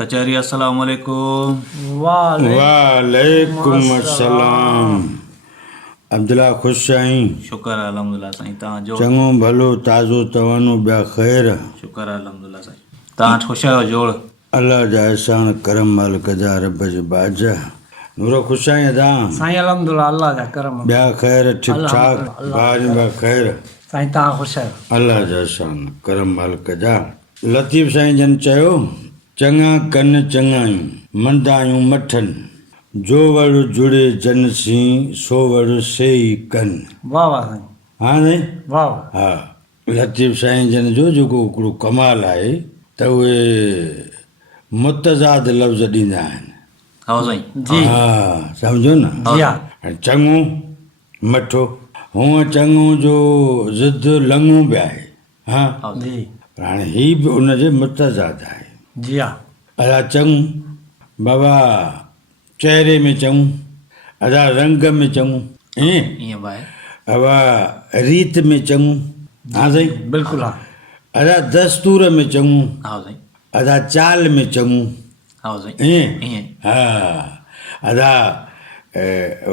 कचहरी अस्सलाम वालेकुम। वालेकुम अस्सलाम। अब्दुल्ला ख़ुशि आहीं? शुक्र आहे अल्हम्दुलिल्लाह साईं, तव्हांजो? चङो भलो ताज़ो तवानो ॿिया ख़ैर? शुक्र आहे अल्हम्दुलिल्लाह साईं, तव्हां ख़ुशि आहियो जोड़? अल्लाह जा एहसान करम मालिक जा रब जे बाजा। नूरो ख़ुशि आहीं अदा? साईं अल्हम्दुलिल्लाह अल्लाह जा करम। ॿिया ख़ैर ठीक ठाक? ॿार ॿिया ख़ैर? साईं तव्हां ख़ुशि आहियो? अल्लाह जा एहसान करम मालिक जा। लतीफ़ साईं जन चयो, चङा कन चङायूं मंदा आहियूं मठनि, जो वड़ जुड़े जन सी सो वड़ से ई कन। वाह वाह साईं, हा साईं? वाह वाह। हा, लतीफ़ साईं जन जो जेको हिकिड़ो कमाल आहे त उहे मुतज़ाद लफ़्ज़ ॾींदा आहिनि। हा साईं जी हा, सम्झो न? जी हा चङो मठो, हूअं चङो जो ज़िद लङो बि आहे। हा, जी पर हाणे हीअ बि उनजे मुतज़ाद आहे। जी हा अदा चङो बाबा चहिरे में चङो, अदा रंग में चङो, ईअं ईअं भाई अवा रीत में चङो। हा साईं? बिल्कुलु हा अदा दस्तूर में चङो, हा साईं अदा चाल में चङो, हा साईं ईअं ईअं हा, अदा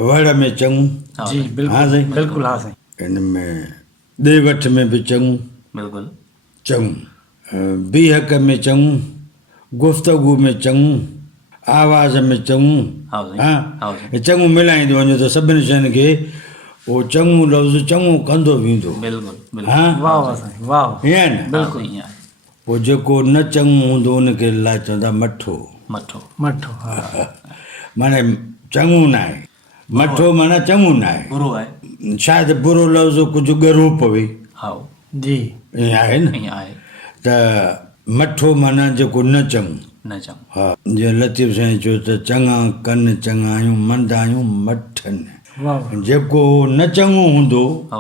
वड़ में चङो। जी हा बिल्कुलु साईं? बिल्कुलु हा साईं। इन में ॾे वठ में बि चङो बिल्कुलु चङो, बीहक में चङो, गुफ़्तगू में चङो, आवाज़ में चङो। हा साईं हा, हा साईं हे चङो मिलाईंदो वञो त सभिनी शयुनि खे उहो चङो लफ़्ज़ चङो कंदो वेंदो। बिल्कुलु हा, वाह वाह साईं वाह वाह। ईअं आहे न? बिल्कुलु ईअं आहे। पोइ जेको न चङो हूंदो उनखे लाइ चवंदा मठो। मठो मठो हा माना चङो न आहे, मठो माना चङो न आहे। बुरो आहे। शायदि बुरो लफ़्ज़ कुझु ॻरू पवे, हा जी ईअं आहे न? ईअं आहे। त मठो माना जेको न चङो। न चङो हा, जीअं लतीफ़ साईं चयो त चङा कन चङा आहियूं मंदा आहियूं मठनि, वाह वाह जेको न चङो हूंदो हा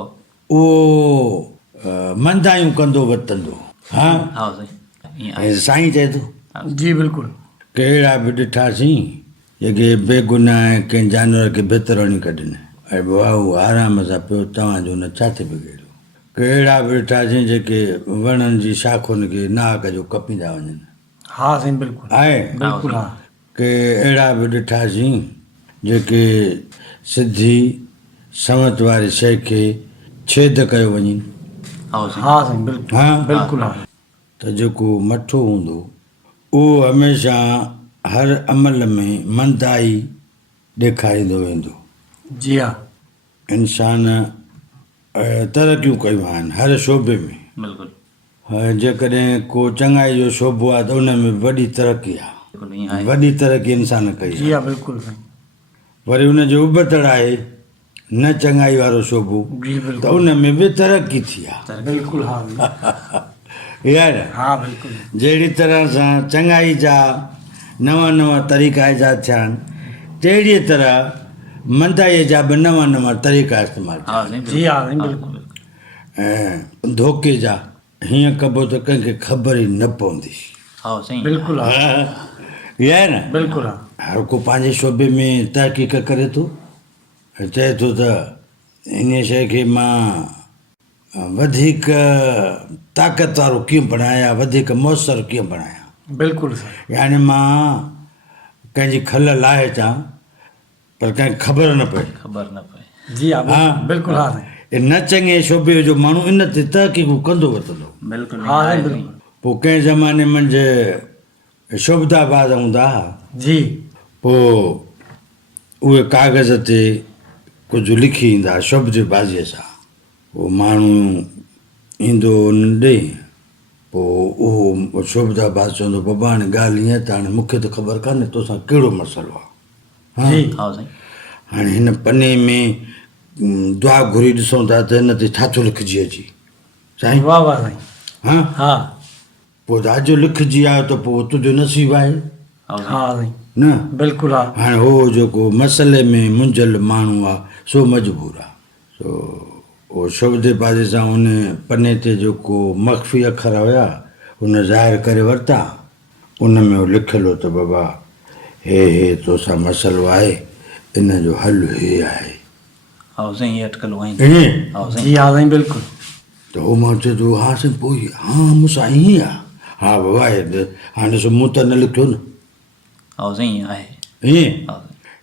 उहो मंदायूं कंदो वतंदो। हा, हा साईं ईअं आहे। ऐं साईं चए थो जी बिल्कुलु कहिड़ा बि ॾिठासीं जेके बेगुनाह कंहिं जानवर खे भितर वञी कढनि, ऐं भाऊ आराम सां पियो तव्हांजो न छा थिए बिगड़ियो। कहिड़ा बि ॾिठासीं जेके वणनि जी शाखुनि खे नाक जो कपींदा वञनि, हा साईं बिल्कुलु आहे? बिल्कुलु हा के अहिड़ा बि ॾिठासीं जेके सिधी संवत वारी शइ खे छेद कयो वञे। हा साईं हा साईं बिल्कुलु हा, बिल्कुलु हा त जेको मठो हूंदो उहो हमेशह हर अमल में मंदाई ॾेखारींदो वेंदो। जी हा इंसान तरक़ियूं कयूं आहिनि हर शोबे में। बिल्कुलु जेकॾहिं को चङाई जो शोबो आहे त उन में वॾी तरक़ी आहे, बिल्कुलु ईअं आहे। वॾी तरक़ी इंसान कई जी आहे। हा बिल्कुलु साईं वरी उनजो उबतड़ आहे न चङाई वारो शोबो, जी त बिल्कुलु उन में बि तरक़ी थी आहे। बिल्कुलु हा यार हा बिल्कुलु जहिड़ी तरह सां चङाई जा नवां नवां तरीक़ा ईजाद थिया आहिनि, तहिड़ीअ तरह मंदाईअ जा बि नवां नवां तरीक़ा इस्तेमालु थिया हा आहिनि। साईं जी हा साईं हा, बिल्कुलु ऐं धोखे जा हीअं कबो त कंहिंखे ख़बर ई न पवंदी। हा साईं बिल्कुलु हा इहा आहे न? बिल्कुलु हा हर को पंहिंजे शोबे में तहक़ीक़ करे थो, चए थो त इन शइ खे मां वधीक ताक़त वारो कीअं बणायां, वधीक मुयसरु कीअं बणायां, बिल्कुलु साईं यानी मां कंहिंजी खल लाहे अचां पर कंहिंखे ख़बर न पए। ख़बर न पए। जी हा हा, बिल्कुलु हा साईं ए न चङे शोबे जो माण्हू इन ते तहक़ीक़ूं कंदो वठंदो। बिल्कुलु हा ईअं आहे साईं साईं। बिल्कुलु पोइ कंहिं ज़माने मंझि शोभदाबाद हूंदा हुआ, जी पोइ उहे कागज़ ते कुझु लिखी ईंदा शब्दबाज़ीअ सां, पोइ माण्हू ईंदो उन ॾे, पोइ उहो शोभदाबाद चवंदो बाबा हाणे ॻाल्हि ईअं त हाणे मूंखे त ख़बर कान्हे तोसां कहिड़ो मसइलो आहे। हा, जी हा साईं हाणे हिन पने में दुआ घुरी ॾिसूं था त हिन ते छा थो लिखिजी अचे साईं। वाह वाह साईं हा, हा पोइ त अॼु लिखिजी आयो त पोइ तुंहिंजो नसीबु आहे हा साईं हा साईं न। बिल्कुलु हा हाणे हो जेको मसइले में मुंझल माण्हू आहे सो मजबूर आहे। सो उहो शब्दबाज़ी सां उन पने ते जेको मख़फ़ी अख़र हुया उन ज़ाहिर करे वरिता, उन में उहो लिखियलु हो त बाबा हे तोसां मसइलो आहे, इन जो हल हे आहे। हा साईं इहे अटकलूं आहिनि। ईअं हा जी साईं हा साईं बिल्कुलु त उहो मां चयो हा साईं पोइ हा मूंसां ईअं आहे। हा बाबा हाणे ॾिसो मूं त न लिखियो न हा साईं आहे ईअं हा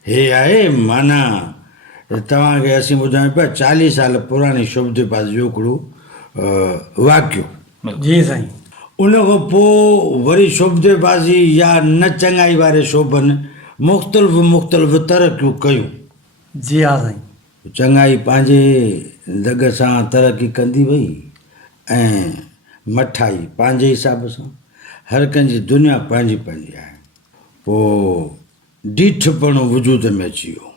हे आहे माना तव्हांखे असीं ॿुधायूं पिया 40 साल पुराणी शुभदे पास जो हिकिड़ो वाक़ियो बिल्कुलु जी साईं उन खां पोइ वरी शुभदेबाज़ी या न चङाई वारे शोभनि मुख़्तलिफ़ तरक़ियूं कयूं जी हा साईं चङाई पंहिंजे दग सां तरक़ी कंदी वई ऐं मठाई पंहिंजे हिसाब सां हर कंहिंजी दुनिया पंहिंजी पंहिंजी आहे पोइ डीठपणो वजूद में अची वियो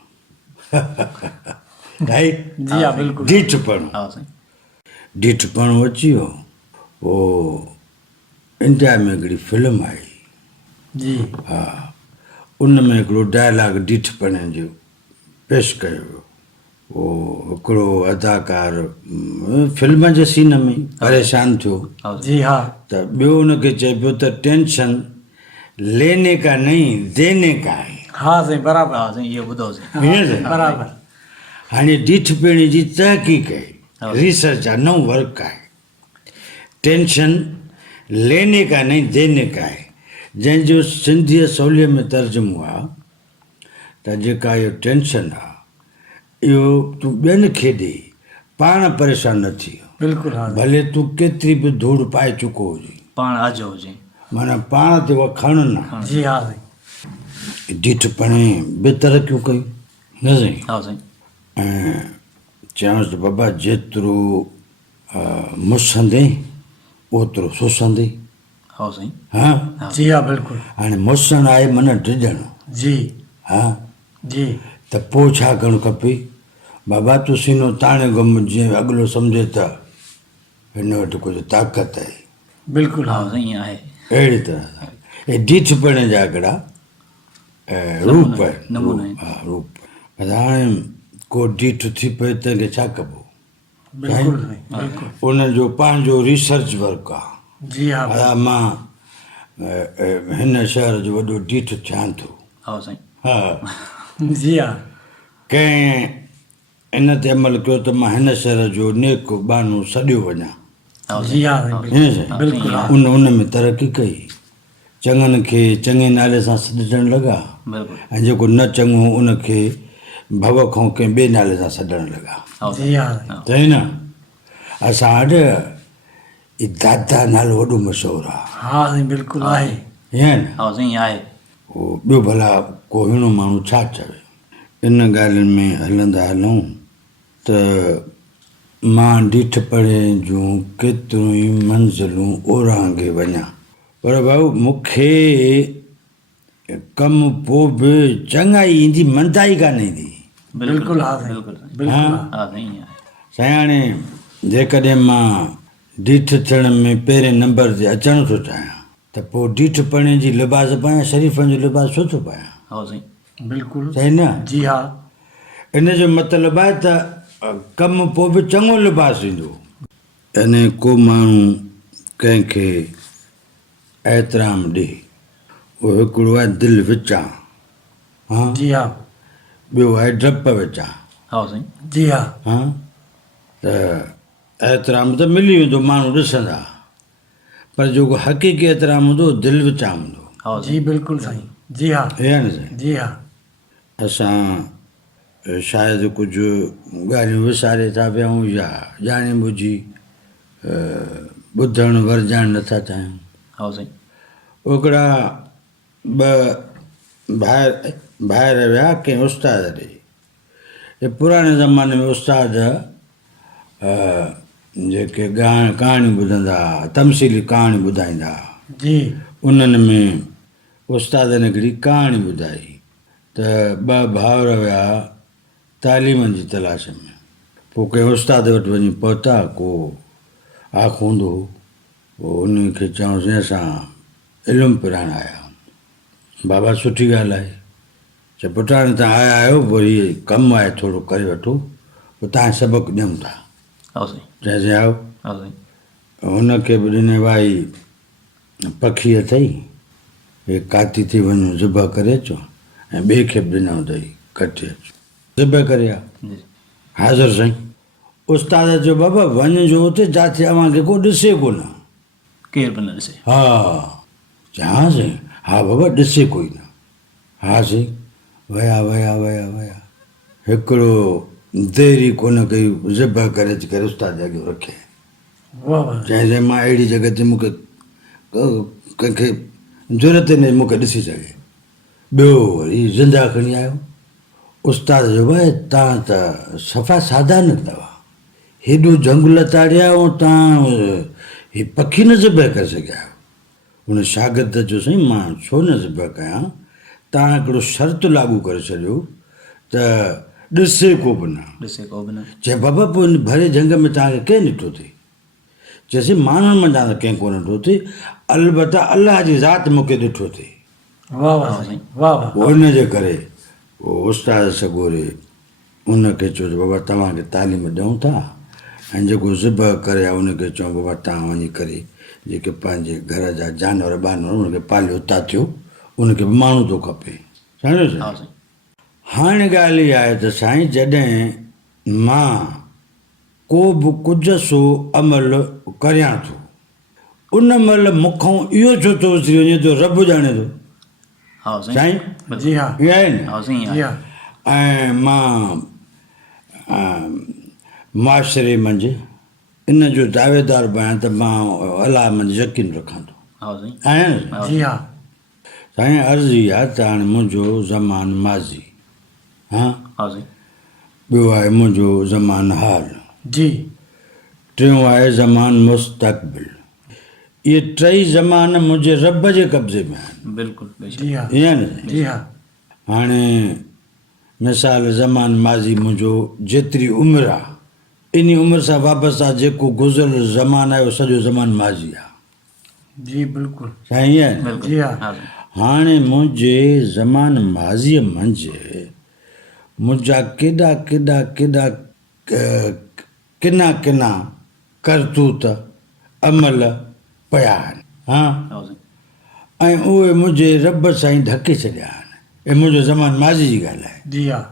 भाई जी हा बिल्कुलु डीठपणो हा साईं डीठपणो अची वियो पोइ इंडिया में हिकिड़ी फिल्म आई जी हा उन में हिकिड़ो डायलॉग डीठपणे जो पेश कयो वियो उहो हिकिड़ो अदाकार फिल्म जे सीन में परेशान थियो हा साईं जी हा त ॿियो हुनखे चए पियो त टेंशन लेने का नहीं देने का आहे हा साईं बराबरि हा साईं इहो ॿुधो साईं हीअं साईं बराबरि हाणे डीठपणे जी तहक़ीक़ हा। आहे रिसर्च आहे नओं वर्क आहे टेंशन लेने का नहीं देने का आहे जंहिंजो सिंधीअ सवलीअ में तर्जुमो आहे त जेका इहो टेंशन आहे इहो तूं ॿियनि खे ॾे पाण परेशान न थी बिल्कुलु हा साईं भले तूं केतिरी बि धूड़ पाए चुको हुजे पाण आजो हुजे माना पाण ते उहा खण न जी हा साईं डीठपणे बि तरक़ियूं कयूं न साईं हा साईं ऐं चयांसि त बाबा जेतिरो मुसंदे ओतिरो सुसंदे हा साईं हा जी हा बिल्कुलु हाणे मुसण आहे मन डिॼणु जी हा जी त पोइ छा करणु खपे बाबा तूं सीनो ताणे गुम जीअं अॻिलो सम्झे त हिन वटि कुझु ताक़त आहे बिल्कुलु हा हा साईं आहे अहिड़ी तरह सां हे डीठपणे जा हिकिड़ा रूप आहिनि नमूना आहिनि। हा रूप पर हाणे को डीठ थी पए त कंहिंखे छा कबो बिल्कुलु साईं बिल्कुलु उनजो पंहिंजो रिसर्च वर्क आहे जी हा हा मां हिन शहर जो वॾो डीठ थियां थो हा साईं हा जी हा कंहिं इन ते अमल कयो त मां हिन शहर जो नेक बानो सॼो वञा हा जी हा साईं साईं हीअं साईं बिल्कुलु हा उन में तरक़ी कई चङनि खे चङे नाले सां सॾजण लॻा बिल्कुलु ऐं जेको न चङो उनखे भव खां कंहिं ॿिए नाले सां सॾण लॻा हा जी साईं हा सही न असां वटि ई दादा नालो वॾो मशहूरु आहे हा साईं बिल्कुलु आहे हीअं न हा साईं आहे उहो ॿियो भला को हिणो माण्हू छा चवे इन ॻाल्हियुनि में हलंदा हलूं त मां डीठपणे जूं केतिरियूं ई मंज़िलूं ओरांगे वञा पर भाऊ मूंखे कमु पोइ बि चङाई ईंदी मंदाई कान ईंदी बिल्कुलु हा साईं बिल्कुलु साईं बिल्कुलु हा हा साईं आहे साईं हाणे जेकॾहिं मां डीठ थियण में पहिरें नंबर ते अचणु थो चाहियां त पोइ डीठपणे जी लिबास पायां शरीफ़नि जो लिबास छो थो पायां हा साईं बिल्कुलु सही न जी हा इन जो मतिलबु आहे त कमु पोइ बि चङो लिबास ईंदो यानी को माण्हू कंहिंखे एतिराम ॾे उहो हिकिड़ो आहे दिलि विचां हा जी हा ॿियो आहे डप विचां हा साईं जी हा हा त एतिराम त मिली वेंदो माण्हू ॾिसंदा पर जेको हक़ीक़ी एतिराम हूंदो दिलि विचां हूंदो हा जी साईं बिल्कुलु साईं जी हा हे आहे न साईं जी हा असां शायदि कुझु ॻाल्हियूं विसारे था वियूं या ॼाणे बुझी ॿुधणु वरजाइणु नथा चाहियूं हा साईं हिकिड़ा ॿ ॿाहिरि विया कंहिं उस्ताद ॾे हे पुराणे ज़माने में उस्ताद जेके कहाणी ॿुधंदा तमसीली कहाणी ॿुधाईंदा जी उन्हनि में उस्तादनि हिकिड़ी कहाणी ॿुधाई त ॿ भाउर विया तालीम जी तलाश में पोइ कंहिं उस्ताद वटि वञी पहुता को आख हूंदो पोइ उन खे चयोसीं असां इल्मु पिराइण आया बाबा सुठी ॻाल्हि आहे चए पुटु हाणे तव्हां आया आहियो पोइ इहे कमु आहे थोरो करे वठो पोइ तव्हां सबक़ु ॾियूं था हा साईं चइसि आयो हा साईं हुनखे बि ॾिने भाई पखी अथई हे काती थी वञो ज़िबा करे अचो ऐं ॿिए खे बि ॾिनऊं अथई कटे अचो ज़िबा करे आ जी हाज़िर साईं उस्ताद चयो बाबा वञिजो हुते जिथे अव्हांखे को ॾिसे कोन केरु बि न ॾिसे। हा चवां साईं, हा बाबा ॾिसे कोई न। हा साईं, वया वया वया वया, हिकिड़ो देरी कोन कई, ज़िब करे अची करे उस्ताद अॻियो रखे। वाह वाह चईं मां अहिड़ी जॻह ते मूंखे कंहिंखे ज़रूरत न मूंखे ॾिसी सघे। ॿियो वरी ज़िंदा खणी आयो। उस्ताद जो भाई तव्हां त सफ़ा सादा न अथव, हेॾो जंग लताड़िया ऐं तव्हां ही पखी न ज़िब करे सघिया आहियो। हुन शागिर्द जो साईं मां छो न ज़िब कयां, तव्हां हिकिड़ो शर्त लागू करे छॾियो त ॾिसे को बि न। ॾिसे को बि न। चए बाबा पोइ हिन भरे जंग में तव्हांखे कंहिं ॾिठो अथई? चएसि माण्हुनि मां तव्हां कंहिं कोन ॾिठो अथई, अलबत्ता अलाह जी ज़ात मूंखे ॾिठो अथई। वाह वाह साईं, वाह वाह। पोइ इन जे करे उहो उस्ताद सॻोरे उनखे चयो बाबा तव्हांखे तालीम ॾियूं था, ऐं जेको ज़िब करे आहे उनखे चऊं बाबा तव्हां वञी करे जेके पंहिंजे घर जा जानवर ॿानवर उनखे पालियो तातियो, उनखे बि माण्हू थो खपे। सम्झो हा साईं? साईं। हाणे ॻाल्हि इहा आहे त साईं जॾहिं मां को बि कुझु सो अमल करियां थो, उन महिल मूंखां इहो छो थो विसरी वञे तो रब ॼाणे थो। हा साईं। साईं बिल्कुलु। जी हाँ, इहा आहे न। हा साईं, जी हा। हाँ, ऐं मां मुआशिरे मंझि इन जो दावेदार बि आहियां त मां अलाह मंझि यकीन रखां थो। हा साईं। आहियां न? हा जी हाँ, साईं अर्ज़ु इहा आहे त हाणे मुंहिंजो ज़मान माज़ी, हा, हा साईं। ॿियो आहे मुंहिंजो ज़मान हाल, जी टियों आहे ज़मान मुस्तक़बिल। इहे टई ज़मान मुंहिंजे रब जे कब्ज़े में आहिनि। बिल्कुलु बेशक। जी हाँ, ईअं न साईं? जी हाँ, हाणे मिसाल ज़मान माज़ी मुंहिंजो जेतिरी उमिरि आहे, इन उमिरि सां वापसि आहे जेको गुज़िरियल ज़मान आहे उहो सॼो ज़मान माज़ी आहे। जी बिल्कुलु। साईं ईअं आहे न? बिल्कुलु। जी हाँ। हा साईं। हाणे मुंहिंजे ज़मान माज़ीअ मंझि मुंहिंजा केॾा केॾा केॾा किना किना करतूत अमल पिया आहिनि, हा, हा साईं। ऐं उहे मुंहिंजे रब साईं ढके छॾिया आहिनि। हे मुंहिंजो ज़मान माज़ी जी ॻाल्हि आहे। जी हाँ,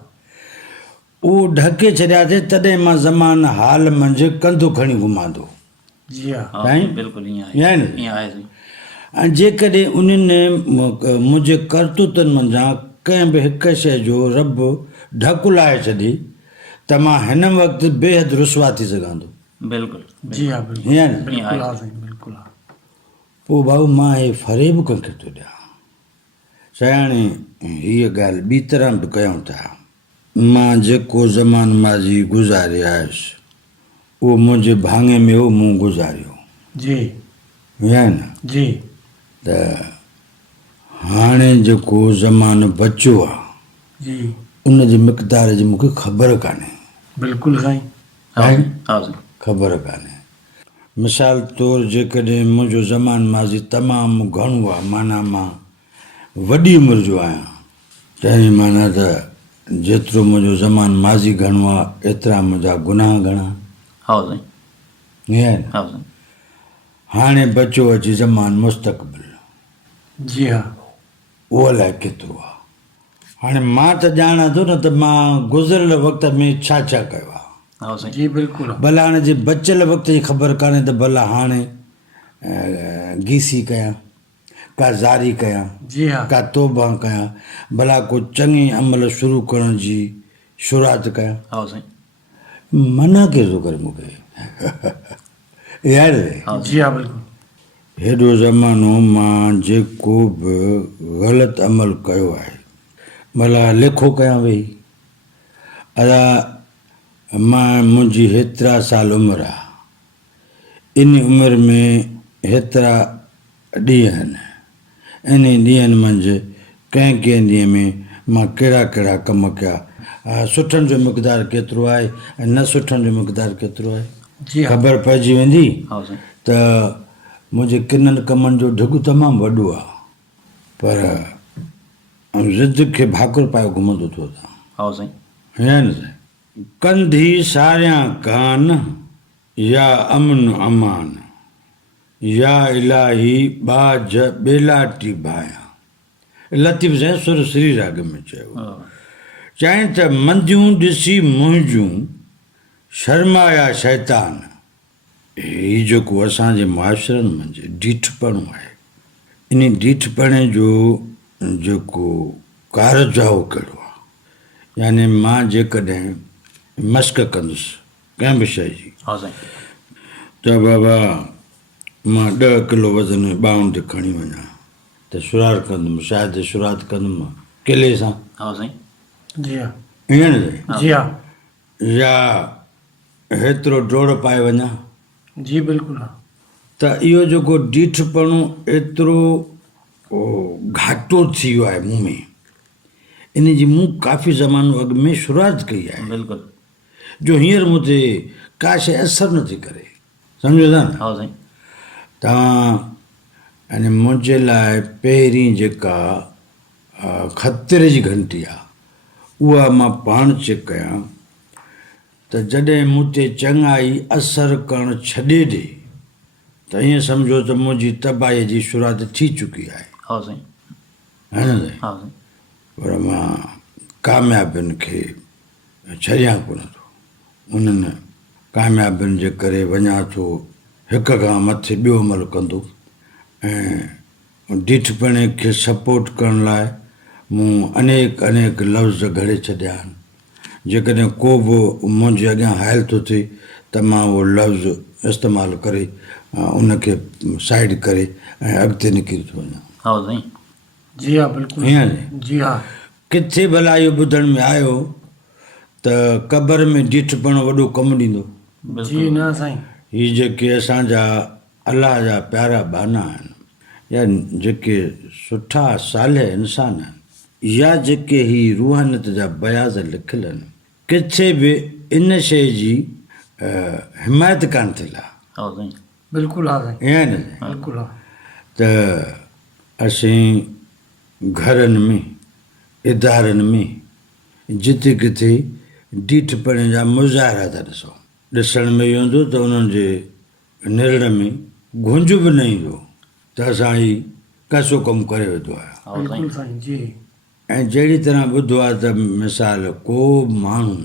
उहो ढके छॾियासीं तॾहिं मां ज़मान हाल मंझि कंधु खणी घुमां थो। जी हाँ, हा साईं? साईं। बिल्कुलु ईअं ईअं आहे आहे। न? ईअं आहे साईं। ऐं जेकॾहिं उन्हनि मुंहिंजे करतूतनि मंझां कंहिं बि हिकु शइ जो रब ढकु लाहे छॾी त मां हिन वक़्तु बेहदि रुसवा थी सघां थो। बिल्कुलु। जी हाँ, बिल्कुलु ईअं आहे न? बिल्कुलु हाँ साईं, बिल्कुलु हाँ। पोइ भाऊ मां हे फ़रेब कंहिंखे थो ॾियां। साईं हीअ ॻाल्हि ॿी तरह बि कयूं था। मां जेको ज़मान माज़ी गुज़ारे आयुसि उहो मुंहिंजे भाङे में हो, मूं गुज़ारियो। जी ईअं आहे न? जी त हाणे जेको ज़मानो बचियो आहे जी उन जी मिक़दार जी मूंखे ख़बर कान्हे। बिल्कुलु साईं। हा साईं? साईं। हा साईं। ख़बर कान्हे। मिसाल तौरु जेकॾहिं मुंहिंजो ज़मान माज़ी तमामु घणो आहे, माना मां वॾी उमिरि जो आहियां, तंहिं माना त जेतिरो मुंहिंजो ज़मान माज़ी घणो आहे एतिरा मुंहिंजा गुनाह घणा। हा साईं। ईअं आहे न? हा साईं। हाणे बचियो अची ज़मान मुस्तक़बिल, जी हाँ, उहो अलाए केतिरो आहे। हाणे मां त ॼाणा थो न त मां गुज़िरियल वक़्त में छा छा कयो आहे। हा साईं। जी बिल्कुलु हाँ। भला हाणे जे बचियल वक़्त जी ख़बर कान्हे त भला हाणे गीसी कयां, का ज़ारी कयां, जी हाँ, का तौबा कयां, भला को चङी अमल शुरू करण जी शुरूआत कयां। हा साईं। मना केरु थो करे मूंखे? यार हा जी हाँ, बिल्कुलु। हेॾो ज़मानो मां जेको बि ग़लति अमल कयो आहे, भला लेखो कयां वेही, अला मां मुंहिंजी हेतिरा साल उमिरि आहे, इन उमिरि में हेतिरा ॾींहं आहिनि, इन ॾींहंनि मंझि कंहिं कंहिं ॾींहं में मां कहिड़ा कहिड़ा कम कया, सुठनि जो मिक़दारु केतिरो आहे ऐं न सुठनि जो मिक़दारु केतिरो आहे, जी हाँ, ख़बर पइजी वेंदी हा साईं। त मुंहिंजे किननि कमनि जो ढिघु तमामु वॾो आहे, पर ज़िद खे भाकुर पाए घुमंदो थो वञां। हा साईं। हीअं न साईं? कंधी सारियां कान या अमन अमान, या इलाही बाज बेलाटी भायां। लतीफ़ साईं सुर श्री राग में चयो। हा। चई त मंदियूं ॾिसी मुंहिंजूं शर्माया शैतान, ही जेको असांजे मुआशरनि मंझि डीठपणो आहे इन डीठपणे जो जेको कारजाओ कहिड़ो आहे, यानी मां जेकॾहिं मश्क कंदुसि कंहिं बि शइ जी, हा साईं। त बाबा मां 10 किलो वज़न ॿाहुनि ते खणी वञा त शुरार कंदुमि, शायदि शुरात कंदुमि किले सां, हा साईं। जी हाँ ईअं न साईं, जी हाँ या हेतिरो डोड़ पाए वञा, जी बिल्कुलु हा त इहो जेको डीठपणो एतिरो घाटो थी वियो आहे मूं में, इन जी मूं काफ़ी ज़मानो अॻु में शुरूआति कई आहे बिल्कुलु। जो हींअर मूं ते का शइ असरु नथी करे, सम्झो था न। हा साईं। तव्हां यानी मुंहिंजे लाइ पहिरीं जेका ख़तरे जी घंटी आहे उहा मां पाण चेक कयां त जॾहिं मूं ते चङाई असरु करणु छॾे ॾे त ईअं सम्झो त मुंहिंजी तबाहीअ जी शुरूआति थी चुकी आहे, हा साईं। है न साईं। हा साईं। पर मां कामयाबियुनि खे छॾियां कोन थो, उन्हनि कामयाबियुनि जे करे वञा थो हिक खां मथे ॿियो अमल कंदो, ऐं डीठपणे खे सपोर्ट करण लाइ मूं अनेक लफ़्ज़ घड़े छॾिया आहिनि। जेकॾहिं को बि मुंहिंजे अॻियां हायल थो थिए त मां उहो लफ़्ज़ इस्तेमालु करे उनखे साइड करे ऐं अॻिते निकिरी थो वञा। हा साईं। जी हाँ बिल्कुलु हीअं नी? जी हाँ किथे भला इहो ॿुधण में आयो त क़बर में डीठपणो वॾो कमु ॾींदो। जी न साईं हीअ जेके असांजा अलाह जा प्यारा बाना आहिनि, या जेके सुठा साले इंसान आहिनि, या जेके ही रूहानियत जा बयाज़ लिखियल आहिनि, किथे बि इन शइ जी हिमायत कान थियल आहे। हा साईं। बिल्कुलु हा साईं ईअं न बिल्कुलु हा त असीं घरनि में इदारनि में जिते किथे डीठपणे जा मुज़ाहिरा था ॾिसूं, ॾिसण में इहो हूंदो त उन्हनि जे निरण में गुंज बि न ईंदो त असां ही कसो कमु करे वेठो आहे। हा बिल्कुलु साईं। साईं जी ऐं जहिड़ी तरह ॿुधो आहे त मिसाल को माण्हू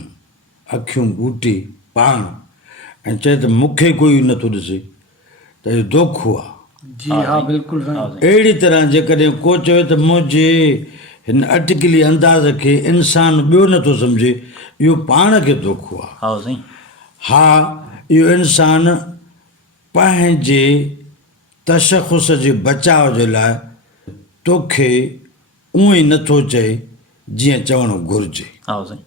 अखियूं ॿूटे पाण ऐं चए त मूंखे कोई नथो ॾिसे त इहो दोखो आहे। जी हा हाँ साईं। बिल्कुलु हा साईं साईं। अहिड़ी तरह जेकॾहिं को चवे त मुंहिंजे हिन अटकली अंदाज़ खे इंसान ॿियो नथो सम्झे, इहो पाण खे दोखो आहे। हा साईं। हा, इहो इंसान पंहिंजे तशख़ुस जे बचाव जे लाइ तोखे उहो ई नथो चए जीअं चवणु घुरिजे। हा साईं।